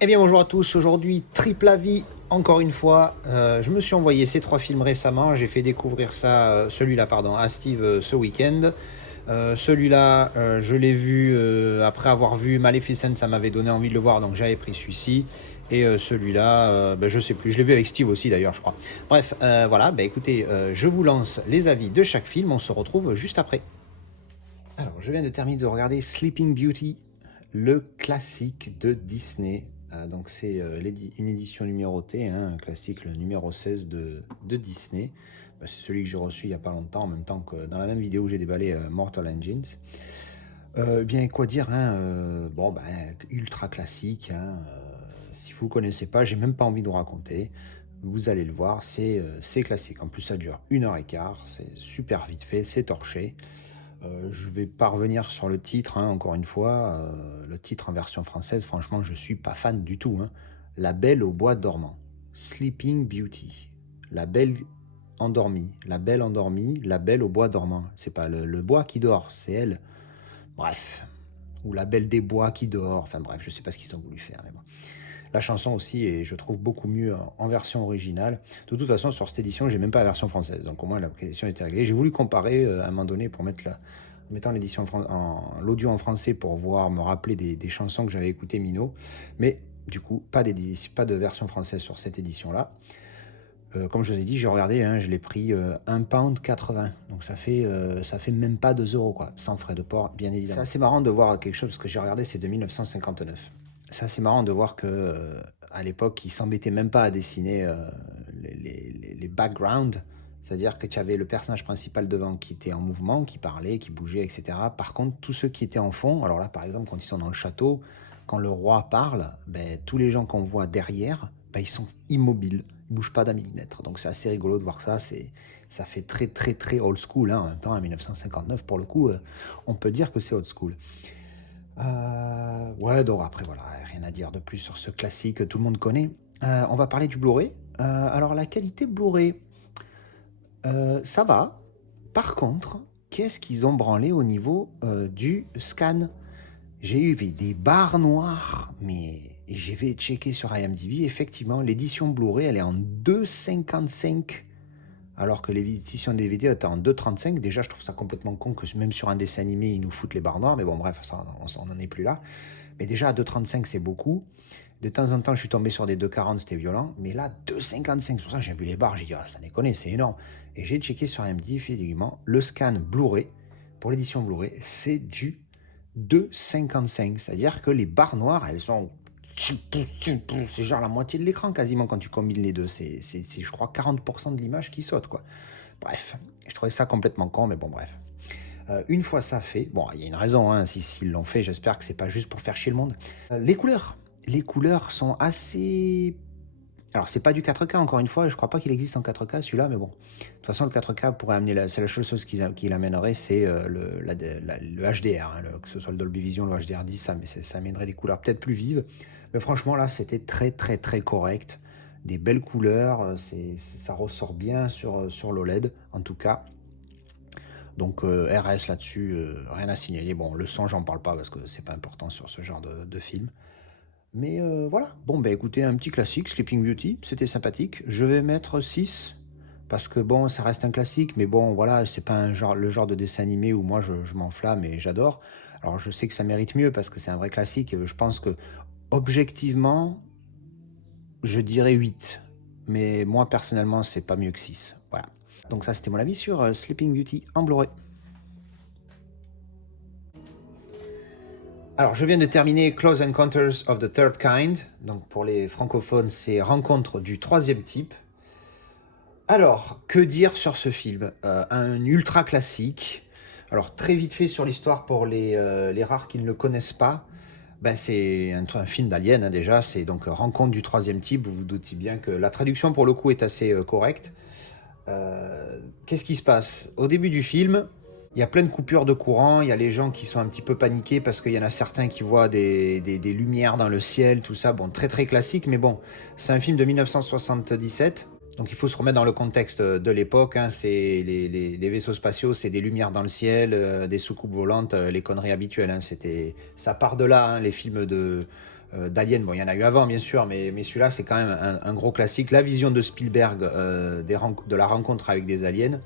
Eh bien bonjour à tous, aujourd'hui triple avis, encore une fois. Je me suis envoyé ces trois films récemment, j'ai fait découvrir ça, celui-là pardon, à Steve ce week-end. Celui-là, je l'ai vu après avoir vu Maleficent, ça m'avait donné envie de le voir, donc j'avais pris celui-ci. Et celui-là, je sais plus, je l'ai vu avec Steve aussi d'ailleurs, je crois. Bref, voilà, écoutez, je vous lance les avis de chaque film, on se retrouve juste après. Alors, je viens de terminer de regarder Sleeping Beauty, le classique de Disney. Donc, c'est une édition numérotée, hein, un classique, le numéro 16 de Disney. C'est celui que j'ai reçu il n'y a pas longtemps, en même temps que dans la même vidéo où j'ai déballé Mortal Engines. Bien, quoi dire, hein, ultra classique. Hein, si vous ne connaissez pas, j'ai même pas envie de vous raconter. Vous allez le voir, c'est classique. En plus, ça dure 1h15, c'est super vite fait, c'est torché. Je vais pas revenir sur le titre, hein, encore une fois. Le titre en version française, franchement, je suis pas fan du tout. Hein. La Belle au bois dormant. Sleeping Beauty. La Belle endormie. La Belle endormie. La Belle au bois dormant. C'est pas le bois qui dort, c'est elle. Bref. Ou La Belle des bois qui dort. Enfin bref, je sais pas ce qu'ils ont voulu faire. Mais bon. La chanson aussi est, je trouve, beaucoup mieux en version originale. De toute façon, sur cette édition, j'ai même pas la version française. Donc au moins, la question était réglée. J'ai voulu comparer à un moment donné pour mettre en mettant l'audio en français pour voir, me rappeler des chansons que j'avais écoutées Mino. Mais du coup, pas de version française sur cette édition-là. Comme je vous ai dit, j'ai regardé, hein, je l'ai pris 1,80 £. Donc ça fait même pas 2 euros, quoi, sans frais de port, bien évidemment. C'est assez marrant de voir quelque chose, parce que j'ai regardé, c'est de 1959. C'est assez marrant de voir que à l'époque, ils s'embêtaient même pas à dessiner les backgrounds. C'est-à-dire que tu avais le personnage principal devant qui était en mouvement, qui parlait, qui bougeait, etc. Par contre, tous ceux qui étaient en fond, alors là, par exemple, quand ils sont dans le château, quand le roi parle, tous les gens qu'on voit derrière, ils sont immobiles, ils bougent pas d'un millimètre. Donc c'est assez rigolo de voir ça. Ça fait très très très old school. Hein. En même temps, en 1959, pour le coup, on peut dire que c'est old school. Ouais, donc après, voilà, rien à dire de plus sur ce classique que tout le monde connaît. On va parler du Blu-ray. Alors, la qualité Blu-ray, ça va. Par contre, qu'est-ce qu'ils ont branlé au niveau du scan? J'ai eu des barres noires, mais j'ai vais checker sur IMDb. Effectivement, l'édition Blu-ray, elle est en 2,55, alors que l'édition DVD est en 2,35. Déjà, je trouve ça complètement con que même sur un dessin animé, ils nous foutent les barres noires. Mais bon, bref, ça, on n'en est plus là. Mais déjà, à 2,35, c'est beaucoup. De temps en temps, je suis tombé sur des 2,40, c'était violent. Mais là, 2,55, c'est pour ça que j'ai vu les barres. J'ai dit, ah, ça déconne, c'est énorme. Et j'ai checké sur IMDb, effectivement, le scan Blu-ray, pour l'édition Blu-ray, c'est du 2,55. C'est-à-dire que les barres noires, elles sont... C'est genre la moitié de l'écran quasiment quand tu combines les deux. C'est je crois, 40% de l'image qui saute, quoi. Bref, je trouvais ça complètement con, mais bon, bref. Une fois ça fait, bon, il y a une raison, hein, s'ils l'ont fait, j'espère que c'est pas juste pour faire chier le monde. Les couleurs. Les couleurs sont assez... Alors, c'est pas du 4K, encore une fois, je crois pas qu'il existe en 4K celui-là, mais bon. De toute façon, le 4K pourrait amener... C'est la seule chose qui l'amènerait, c'est le HDR, hein, que ce soit le Dolby Vision, le HDR10, ça amènerait des couleurs peut-être plus vives. Mais franchement, là, c'était très, très, très correct. Des belles couleurs, ça ressort bien sur l'OLED, en tout cas. Donc RS là-dessus, rien à signaler. Bon, le son, j'en parle pas parce que c'est pas important sur ce genre de film. Mais voilà, bon, écoutez, un petit classique, Sleeping Beauty, c'était sympathique. Je vais mettre 6 parce que bon, ça reste un classique, mais bon, voilà, c'est pas le genre de dessin animé où moi je m'enflamme et j'adore. Alors je sais que ça mérite mieux parce que c'est un vrai classique. Je pense que objectivement, je dirais 8. Mais moi personnellement, c'est pas mieux que 6. Voilà. Donc ça, c'était mon avis sur Sleeping Beauty en Blu-ray. Alors, je viens de terminer Close Encounters of the Third Kind. Donc, pour les francophones, c'est Rencontre du troisième type. Alors, que dire sur ce film? Un ultra classique. Alors, très vite fait sur l'histoire pour les rares qui ne le connaissent pas. C'est un film d'Alien, hein, déjà. C'est donc Rencontre du troisième type. Vous vous doutez bien que la traduction, pour le coup, est assez correcte. Qu'est-ce qui se passe? Au début du film, il y a plein de coupures de courant, il y a les gens qui sont un petit peu paniqués parce qu'il y en a certains qui voient des lumières dans le ciel, tout ça. Bon, très très classique, mais bon, c'est un film de 1977. Donc il faut se remettre dans le contexte de l'époque. Hein, c'est les vaisseaux spatiaux, c'est des lumières dans le ciel, des soucoupes volantes, les conneries habituelles. Hein, ça part de là, hein, les films d'Alien. Bon, il y en a eu avant, bien sûr, mais celui-là, c'est quand même un gros classique. La vision de Spielberg de la rencontre avec des aliens.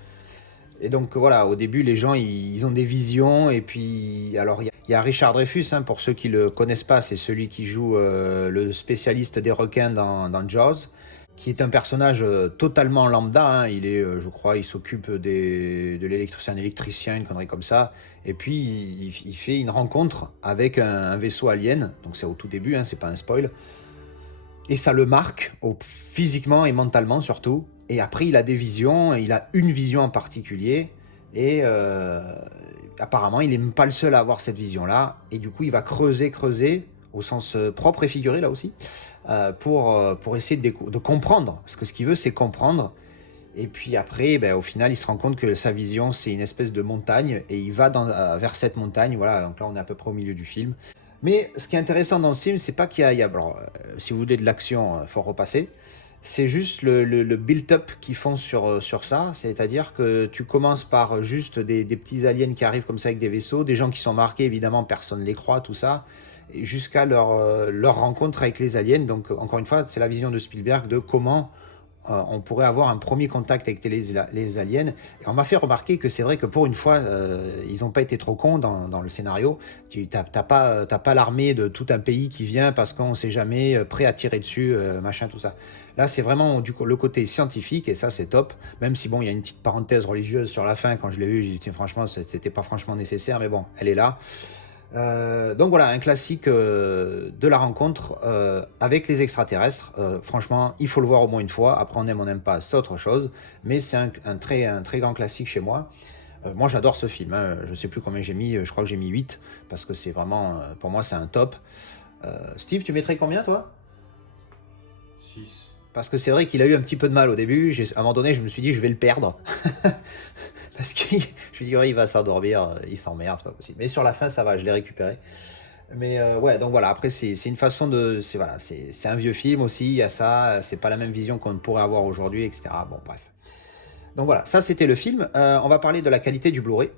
Et donc voilà, au début, les gens, ils ont des visions. Et puis, alors, il y a Richard Dreyfuss, hein, pour ceux qui ne le connaissent pas, c'est celui qui joue le spécialiste des requins dans Jaws, qui est un personnage totalement lambda. Hein. Il est, je crois, il s'occupe de l'électricien, un électricien, une connerie comme ça. Et puis, il fait une rencontre avec un vaisseau alien. Donc, c'est au tout début, hein, c'est pas un spoil. Et ça le marque, physiquement et mentalement surtout. Et après, il a des visions, il a une vision en particulier. Et apparemment, il n'est même pas le seul à avoir cette vision-là. Et du coup, il va creuser, au sens propre et figuré là aussi, pour essayer de comprendre. Parce que ce qu'il veut, c'est comprendre. Et puis après, ben, au final, il se rend compte que sa vision, c'est une espèce de montagne. Et il va vers cette montagne. Voilà, donc là, on est à peu près au milieu du film. Mais ce qui est intéressant dans ce film, c'est pas qu'il y a alors, si vous voulez de l'action, faut repasser. C'est juste le build-up qu'ils font sur ça. C'est-à-dire que tu commences par juste des petits aliens qui arrivent comme ça avec des vaisseaux, des gens qui sont marqués, évidemment, personne ne les croit, tout ça, jusqu'à leur rencontre avec les aliens. Donc, encore une fois, c'est la vision de Spielberg de comment on pourrait avoir un premier contact avec les aliens. Et on m'a fait remarquer que c'est vrai que pour une fois, ils n'ont pas été trop cons dans le scénario. Tu n'as pas l'armée de tout un pays qui vient parce qu'on ne sait jamais, prêt à tirer dessus, machin, tout ça. Là, c'est vraiment le côté scientifique et ça, c'est top. Même si, bon, il y a une petite parenthèse religieuse sur la fin. Quand je l'ai vu, j'ai dit, franchement, c'était pas franchement nécessaire, mais bon, elle est là. Donc voilà, un classique de la rencontre avec les extraterrestres. Franchement, il faut le voir au moins une fois. Après, on aime, on n'aime pas, c'est autre chose. Mais c'est un très grand classique chez moi. Moi, j'adore ce film. Hein. Je ne sais plus combien j'ai mis. Je crois que j'ai mis 8. Parce que c'est vraiment, pour moi, c'est un top. Steve, tu mettrais combien, toi? 6. Parce que c'est vrai qu'il a eu un petit peu de mal au début. À un moment donné, je me suis dit, je vais le perdre. Parce que je me suis dit, ouais, il va s'endormir, il s'emmerde, c'est pas possible. Mais sur la fin, ça va, je l'ai récupéré. Mais ouais, donc voilà, après, c'est une façon de. C'est un vieux film aussi, il y a ça, c'est pas la même vision qu'on pourrait avoir aujourd'hui, etc. Bon, bref. Donc voilà, ça c'était le film. On va parler de la qualité du Blu-ray.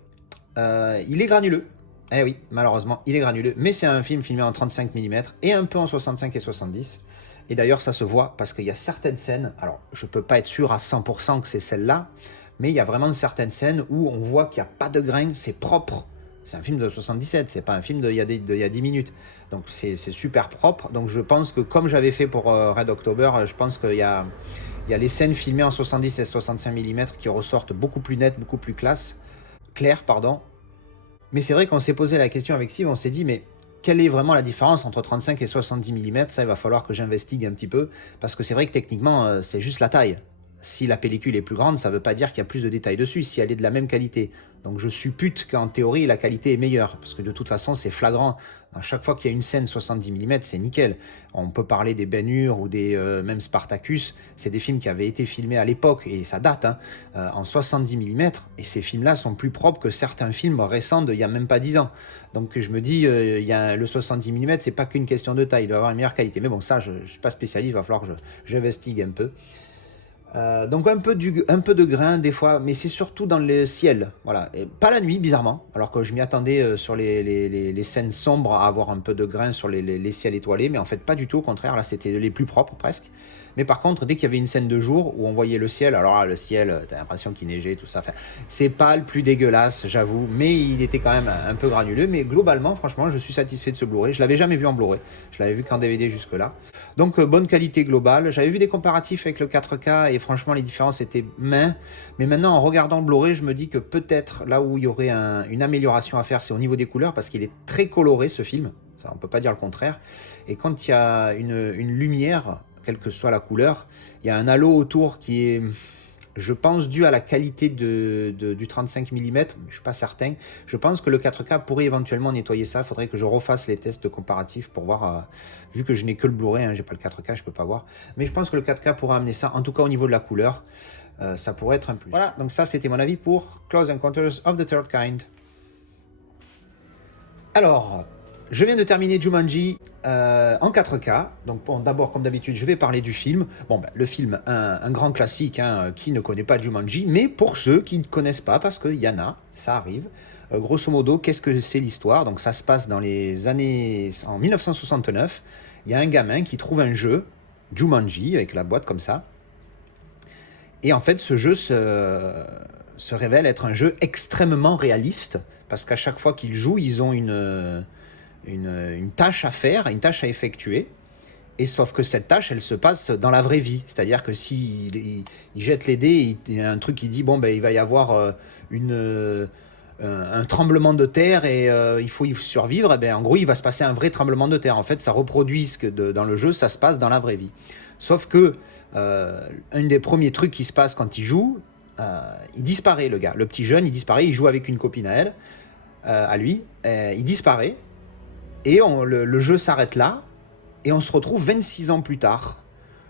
Il est granuleux. Eh oui, malheureusement, il est granuleux. Mais c'est un film filmé en 35 mm et un peu en 65 et 70. Et d'ailleurs, ça se voit parce qu'il y a certaines scènes. Alors, je peux pas être sûr à 100% que c'est celle-là. Mais il y a vraiment certaines scènes où on voit qu'il n'y a pas de grain, c'est propre. C'est un film de 77, c'est pas un film d'il y a 10 minutes. Donc c'est super propre. Donc je pense que comme j'avais fait pour Red October, je pense qu'il y a les scènes filmées en 70 et 65 mm qui ressortent beaucoup plus nettes, beaucoup plus claires, pardon. Mais c'est vrai qu'on s'est posé la question avec Steve, on s'est dit, mais quelle est vraiment la différence entre 35 et 70 mm? Ça, il va falloir que j'investigue un petit peu, parce que c'est vrai que techniquement, c'est juste la taille. Si la pellicule est plus grande, ça ne veut pas dire qu'il y a plus de détails dessus, si elle est de la même qualité. Donc je suppute qu'en théorie, la qualité est meilleure, parce que de toute façon, c'est flagrant. À chaque fois qu'il y a une scène 70 mm, c'est nickel. On peut parler des Ben-Hur ou des même Spartacus, c'est des films qui avaient été filmés à l'époque, et ça date, hein, en 70 mm, et ces films-là sont plus propres que certains films récents d'il n'y a même pas 10 ans. Donc je me dis, le 70 mm, c'est pas qu'une question de taille, il doit avoir une meilleure qualité. Mais bon, ça, je ne suis pas spécialiste, il va falloir que j'investigue un peu. Donc un peu de grain des fois, mais c'est surtout dans le ciel, voilà. Et pas la nuit, bizarrement, alors que je m'y attendais sur les scènes sombres à avoir un peu de grain sur les ciels étoilés, mais en fait pas du tout, au contraire, là c'était les plus propres presque. Mais par contre, dès qu'il y avait une scène de jour où on voyait le ciel, alors là, le ciel, t'as l'impression qu'il neigeait, tout ça. Enfin, c'est pas le plus dégueulasse, j'avoue, mais il était quand même un peu granuleux. Mais globalement, franchement, je suis satisfait de ce Blu-ray. Je l'avais jamais vu en Blu-ray, je l'avais vu qu'en DVD jusque-là. Donc, bonne qualité globale. J'avais vu des comparatifs avec le 4K et franchement, les différences étaient minces. Mais maintenant, en regardant le Blu-ray, je me dis que peut-être là où il y aurait une amélioration à faire, c'est au niveau des couleurs, parce qu'il est très coloré, ce film. Ça, on ne peut pas dire le contraire. Et quand il y a une lumière, quelle que soit la couleur, il y a un halo autour qui est, je pense, dû à la qualité du 35 mm, mais je ne suis pas certain. Je pense que le 4K pourrait éventuellement nettoyer ça. Il faudrait que je refasse les tests comparatifs pour voir, vu que je n'ai que le Blu-ray, hein, je n'ai pas le 4K, je ne peux pas voir. Mais je pense que le 4K pourrait amener ça, en tout cas au niveau de la couleur. Ça pourrait être un plus. Voilà, donc ça c'était mon avis pour Close Encounters of the Third Kind. Alors, je viens de terminer Jumanji en 4K. Donc bon, d'abord, comme d'habitude, je vais parler du film. Bon, ben, le film, un grand classique, hein, qui ne connaît pas Jumanji, mais pour ceux qui ne connaissent pas, parce qu'il y en a, ça arrive. Grosso modo, qu'est-ce que c'est l'histoire? Donc ça se passe dans les années en 1969. il y a un gamin qui trouve un jeu, Jumanji, avec la boîte comme ça. Et en fait, ce jeu se révèle être un jeu extrêmement réaliste, parce qu'à chaque fois qu'ils jouent, ils ont une tâche à faire, une tâche à effectuer. Et sauf que cette tâche, elle se passe dans la vraie vie. C'est-à-dire que s'il jette les dés, il y a un truc qui dit, bon, ben, il va y avoir un tremblement de terre et il faut y survivre. Et ben, en gros, il va se passer un vrai tremblement de terre. En fait, ça reproduit ce que dans le jeu, ça se passe dans la vraie vie. Sauf que un des premiers trucs qui se passe quand il joue, il disparaît, le gars. Le petit jeune, il disparaît. Il joue avec une copine à elle, à lui. Il disparaît. Et le jeu s'arrête là. Et on se retrouve 26 ans plus tard.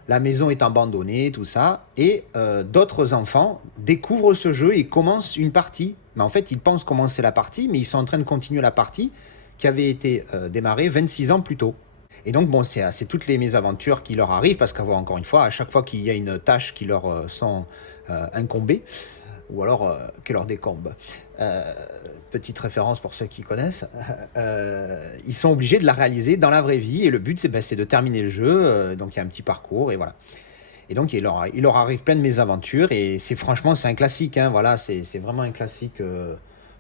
La maison est abandonnée, tout ça. Et d'autres enfants découvrent ce jeu et commencent une partie. Mais en fait, ils pensent commencer la partie, mais ils sont en train de continuer la partie qui avait été démarrée 26 ans plus tôt. Et donc, bon, c'est toutes les mésaventures qui leur arrivent, parce qu'encore une fois, à chaque fois qu'il y a une tâche qui leur sont incombées, ou alors qui leur décombe. Petite référence pour ceux qui connaissent, ils sont obligés de la réaliser dans la vraie vie, et le but c'est de terminer le jeu, donc il y a un petit parcours, et voilà. Et donc il leur arrive plein de mésaventures, et franchement c'est un classique, hein, voilà, c'est vraiment un classique.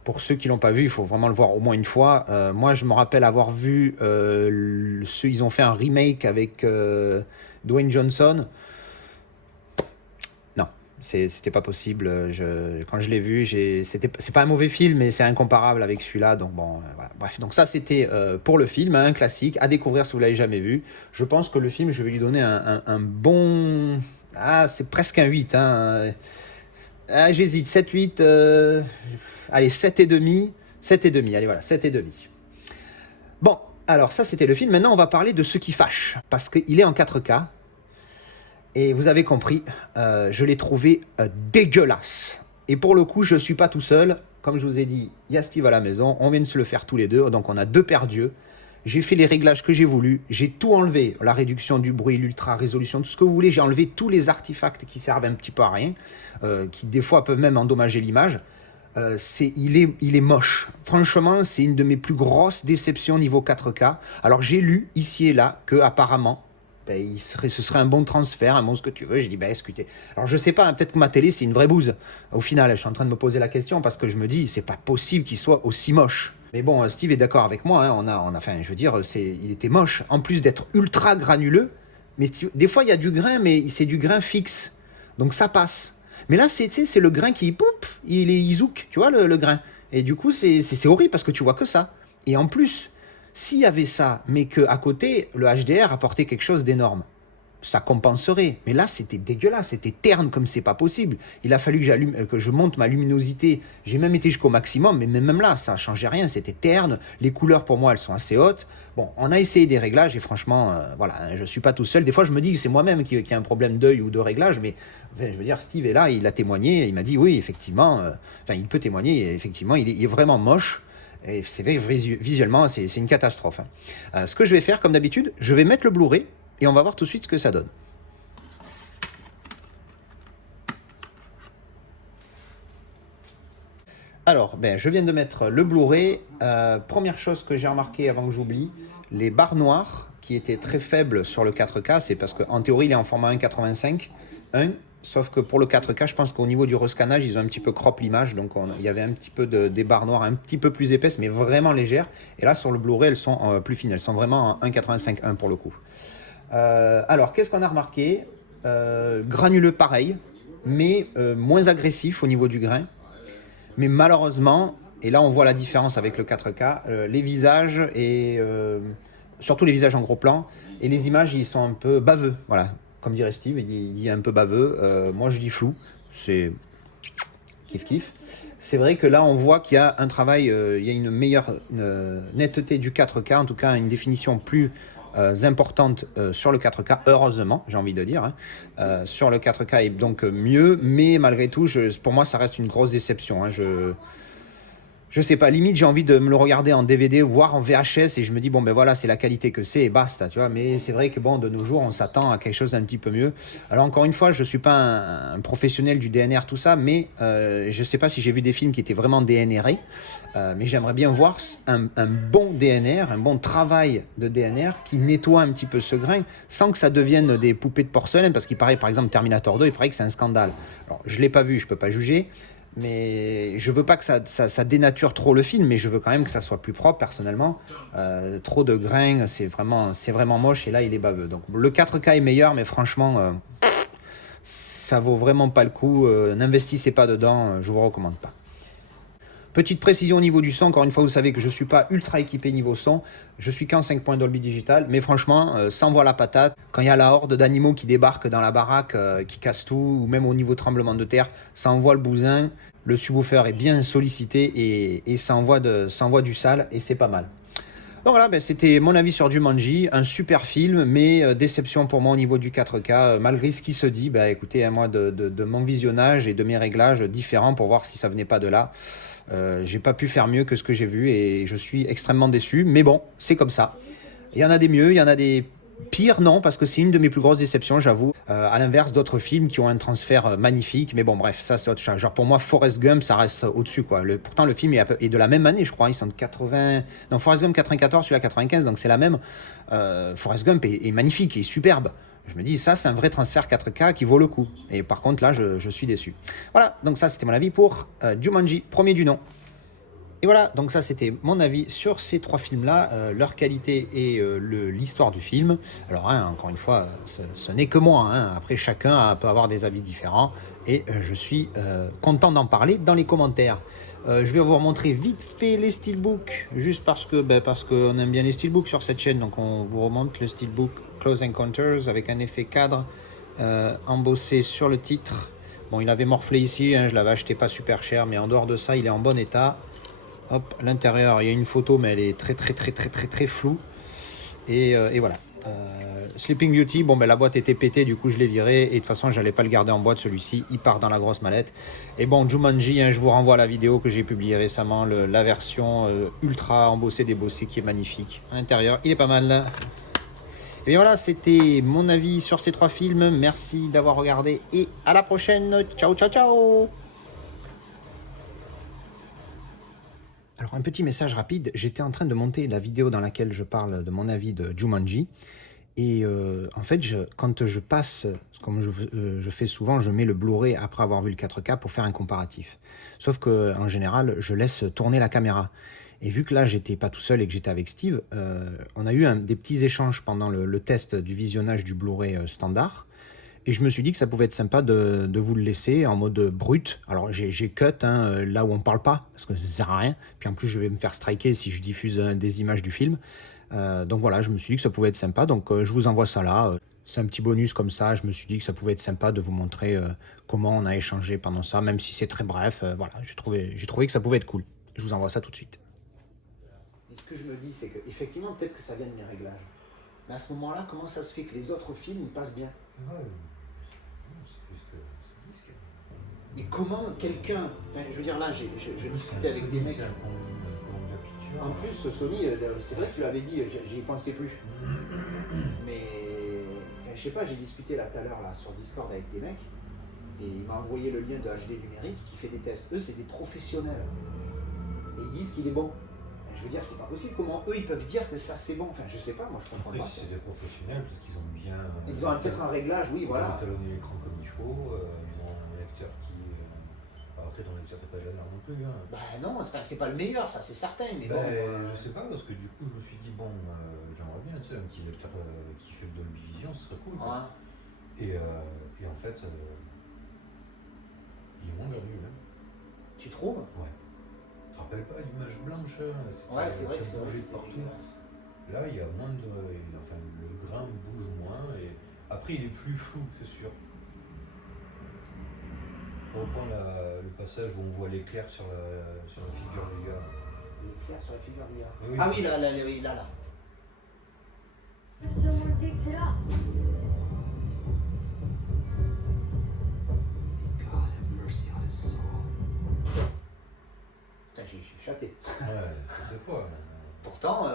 Pour ceux qui l'ont pas vu, il faut vraiment le voir au moins une fois. Moi je me rappelle avoir vu, ils ont fait un remake avec Dwayne Johnson. C'était pas possible. Quand je l'ai vu, c'est pas un mauvais film, mais c'est incomparable avec celui-là. Donc bon, voilà. Bref, donc ça c'était pour le film, un classique à découvrir si vous l'avez jamais vu. Je pense que le film, je vais lui donner un bon. Ah, c'est presque un 8. Hein. Ah, j'hésite, 7-8. Allez, 7,5. 7,5. Allez, voilà, 7,5. Bon, alors ça c'était le film. Maintenant, on va parler de ce qui fâche, parce qu'il est en 4K. Et vous avez compris, je l'ai trouvé dégueulasse. Et pour le coup, je ne suis pas tout seul. Comme je vous ai dit, il y a Steve à la maison. On vient de se le faire tous les deux. Donc on a 2 paires d'yeux. J'ai fait les réglages que j'ai voulu. J'ai tout enlevé. La réduction du bruit, l'ultra résolution, tout ce que vous voulez. J'ai enlevé tous les artefacts qui servent un petit peu à rien. Qui des fois peuvent même endommager l'image. Il est moche. Franchement, c'est une de mes plus grosses déceptions niveau 4K. Alors j'ai lu ici et là que apparemment, ce serait un bon transfert, un bon ce que tu veux. J'ai dit, écoutez. Alors je sais pas, hein, peut-être que ma télé c'est une vraie bouse. Au final, je suis en train de me poser la question parce que je me dis, c'est pas possible qu'il soit aussi moche. Mais bon, Steve est d'accord avec moi. Hein, enfin, je veux dire, il était moche. En plus d'être ultra granuleux, mais des fois il y a du grain, mais c'est du grain fixe, donc ça passe. Mais là, c'est le grain qui il zouk, tu vois le grain. Et du coup, c'est horrible parce que tu vois que ça. Et en plus, s'il y avait ça, mais qu'à côté, le HDR apportait quelque chose d'énorme, ça compenserait. Mais là, c'était dégueulasse, c'était terne comme c'est pas possible. Il a fallu que je monte ma luminosité. J'ai même été jusqu'au maximum, mais même là, ça changeait rien, c'était terne. Les couleurs, pour moi, elles sont assez hautes. Bon, on a essayé des réglages et franchement, voilà, je suis pas tout seul. Des fois, je me dis que c'est moi-même qui ai un problème d'œil ou de réglage, mais enfin, je veux dire, Steve est là, il a témoigné, il m'a dit oui, effectivement, il peut témoigner, effectivement, il est vraiment moche. Et c'est vrai, visuellement, c'est une catastrophe. Hein. Ce que je vais faire, comme d'habitude, je vais mettre le Blu-ray et on va voir tout de suite ce que ça donne. Alors, je viens de mettre le Blu-ray. Première chose que j'ai remarqué avant que j'oublie, les barres noires qui étaient très faibles sur le 4K, c'est parce qu'en théorie, il est en format 1.85. Sauf que pour le 4K, je pense qu'au niveau du rescannage, ils ont un petit peu crop l'image. Donc il y avait un petit peu des barres noires un petit peu plus épaisses, mais vraiment légères. Et là, sur le Blu-ray, elles sont plus fines. Elles sont vraiment en 1.85.1 pour le coup. Alors, qu'est-ce qu'on a remarqué? Granuleux pareil, mais moins agressif au niveau du grain. Mais malheureusement, et là on voit la différence avec le 4K, les visages, et surtout les visages en gros plan, et les images, ils sont un peu baveux. Voilà, comme dirait Steve, il dit un peu baveux. Moi je dis flou, c'est kiff. C'est vrai que là on voit qu'il y a un travail, il y a une meilleure netteté du 4K, en tout cas une définition plus importante sur le 4K, heureusement, j'ai envie de dire. Hein. Sur le 4K est donc mieux, mais malgré tout, pour moi, ça reste une grosse déception. Hein. Je sais pas, limite j'ai envie de me le regarder en DVD, voire en VHS, et je me dis bon ben voilà, c'est la qualité que c'est et basta, tu vois. Mais c'est vrai que bon, de nos jours, on s'attend à quelque chose d'un petit peu mieux. Alors encore une fois, je suis pas un professionnel du DNR, tout ça, mais je sais pas si j'ai vu des films qui étaient vraiment DNRés, mais j'aimerais bien voir un bon DNR, un bon travail de DNR qui nettoie un petit peu ce grain, sans que ça devienne des poupées de porcelaine, parce qu'il paraît par exemple Terminator 2, il paraît que c'est un scandale. Alors je l'ai pas vu, je peux pas juger. Mais je veux pas que ça dénature trop le film, mais je veux quand même que ça soit plus propre personnellement. Trop de grains, c'est vraiment moche et là il est baveux. Donc le 4K est meilleur, mais franchement, ça vaut vraiment pas le coup. N'investissez pas dedans, je vous recommande pas. Petite précision au niveau du son, encore une fois, vous savez que je ne suis pas ultra équipé niveau son, je suis qu'en 5 points Dolby Digital, mais franchement, ça envoie la patate. Quand il y a la horde d'animaux qui débarquent dans la baraque, qui cassent tout, ou même au niveau tremblement de terre, ça envoie le bousin, le subwoofer est bien sollicité et ça envoie du sale et c'est pas mal. Donc voilà, ben c'était mon avis sur Jumanji, un super film, mais déception pour moi au niveau du 4K, malgré ce qui se dit, ben écoutez, moi de mon visionnage et de mes réglages différents pour voir si ça venait pas de là, j'ai pas pu faire mieux que ce que j'ai vu et je suis extrêmement déçu, mais bon, c'est comme ça. Il y en a des mieux, il y en a des pires, non, parce que c'est une de mes plus grosses déceptions, j'avoue. À l'inverse d'autres films qui ont un transfert magnifique, mais bon, bref, ça c'est autre chose. Genre pour moi, Forrest Gump, ça reste au-dessus, quoi. Pourtant, le film est de la même année, je crois. Ils sont de 80. Non, Forrest Gump 94, celui-là 95, donc c'est la même. Forrest Gump est magnifique, est superbe. Je me dis, ça, c'est un vrai transfert 4K qui vaut le coup. Et par contre, là, je suis déçu. Voilà, donc ça, c'était mon avis pour Jumanji, premier du nom. Et voilà, donc ça c'était mon avis sur ces trois films-là, leur qualité et l'histoire du film. Alors encore une fois, ce n'est que moi, hein. Après chacun peut avoir des avis différents et je suis content d'en parler dans les commentaires. Je vais vous remontrer vite fait les steelbooks, juste parce qu'on aime bien les steelbooks sur cette chaîne, donc on vous remonte le steelbook Close Encounters avec un effet cadre embossé sur le titre. Bon, il avait morflé ici, hein, je l'avais acheté pas super cher, mais en dehors de ça, il est en bon état. Hop, l'intérieur, il y a une photo, mais elle est très floue. Et voilà. Sleeping Beauty, bon, ben, la boîte était pétée, du coup je l'ai viré. Et de toute façon, j'allais pas le garder en boîte, celui-ci. Il part dans la grosse mallette. Et bon, Jumanji, hein, je vous renvoie à la vidéo que j'ai publiée récemment, la version ultra embossée, débossée, qui est magnifique. À l'intérieur, il est pas mal. Et bien voilà, c'était mon avis sur ces trois films. Merci d'avoir regardé et à la prochaine. Ciao, ciao, ciao. Alors un petit message rapide, j'étais en train de monter la vidéo dans laquelle je parle de mon avis de Jumanji et en fait quand je passe, comme je fais souvent, je mets le Blu-ray après avoir vu le 4K pour faire un comparatif. Sauf que en général je laisse tourner la caméra et vu que là j'étais pas tout seul et que j'étais avec Steve, on a eu des petits échanges pendant le test du visionnage du Blu-ray standard. Et je me suis dit que ça pouvait être sympa de vous le laisser en mode brut. Alors j'ai cut hein, là où on parle pas, parce que ça sert à rien. Puis en plus je vais me faire striker si je diffuse des images du film. Donc voilà, je me suis dit que ça pouvait être sympa. Donc je vous envoie ça là. C'est un petit bonus comme ça. Je me suis dit que ça pouvait être sympa de vous montrer comment on a échangé pendant ça, même si c'est très bref. Voilà, j'ai trouvé que ça pouvait être cool. Je vous envoie ça tout de suite. Et ce que je me dis, c'est qu'effectivement, peut-être que ça vient de mes réglages. Mais à ce moment-là, comment ça se fait que les autres films passent bien? Ouais. Mais comment quelqu'un, enfin, je veux dire là, je discutais avec des mecs. En plus, Sony, c'est vrai que tu l'avais dit, j'y pensais plus. Mais enfin, je sais pas, j'ai discuté là tout à l'heure là sur Discord avec des mecs et il m'a envoyé le lien de HD numérique qui fait des tests. Eux, c'est des professionnels et ils disent qu'il est bon. Enfin, je veux dire, c'est pas possible. Comment eux ils peuvent dire que ça c'est bon? Enfin, je sais pas, moi je comprends Après, pas. si c'est des professionnels, parce qu'ils ont bien. Ils ont peut-être un réglage, oui, voilà. Ils ont étalonné l'écran comme il faut. Ils ont un lecteur qui. Après, ton lecteur n'est pas de la merde non plus. Hein. Bah non, c'est pas le meilleur, ça c'est certain. Mais bon. Je sais pas, parce que du coup, je me suis dit, bon, j'aimerais bien, tu sais, un petit lecteur qui fait de Dolby Vision, ce serait cool. Ouais. Et en fait, il est moins verdu. Hein. Tu trouves? Ouais. Tu te rappelles pas l'image blanche? Ouais, c'est vrai que c'est partout. Là, il y a moins de. Enfin, le grain bouge moins. Et après, il est plus flou, c'est sûr. On reprend le passage où on voit l'éclair sur la figure du gars. L'éclair sur la figure du gars. Oui. Ah oui, là. Someone digs it up. Putain, j'ai chaté. Ouais, 2 fois. Pourtant,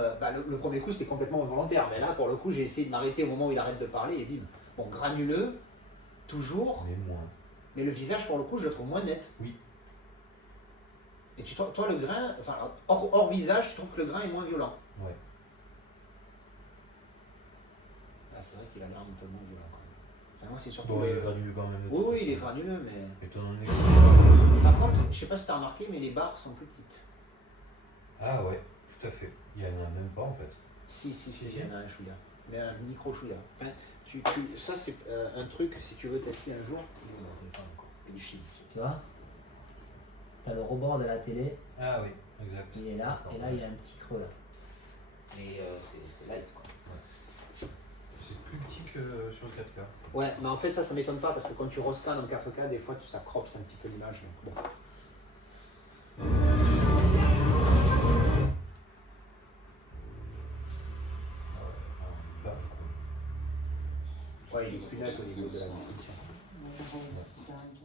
le premier coup c'était complètement involontaire, mais là pour le coup j'ai essayé de m'arrêter au moment où il arrête de parler et bim. Bon, granuleux, toujours, Mais moins. mais le visage pour le coup je le trouve moins net. Oui. Et toi le grain, enfin hors visage, tu trouves que le grain est moins violent. Ouais. Ah, c'est vrai qu'il a l'air un peu moins violent quand même. Enfin, moi c'est surtout. Bon, il est granuleux quand même. Oui, il est granuleux, mais. Étant donné que... Par contre, je sais pas si t'as remarqué, mais les barres sont plus petites. Ah ouais, tout à fait. Il y en a même pas en fait. Si, il y en a un chouïa. Mais un micro chouïa. Enfin, ça c'est un truc, si tu veux tester un jour. Il filme. Tu vois? T'as le rebord de la télé. Ah oui, exact. Il est là, et là il y a un petit creux là. Et c'est light quoi. Ouais. C'est plus petit que sur le 4K. Ouais, mais en fait ça m'étonne pas parce que quand tu rescannes en 4K, des fois ça croppe un petit peu l'image. Donc... Baf quoi. Ouais, il est plus net au niveau de la définition. Ouais.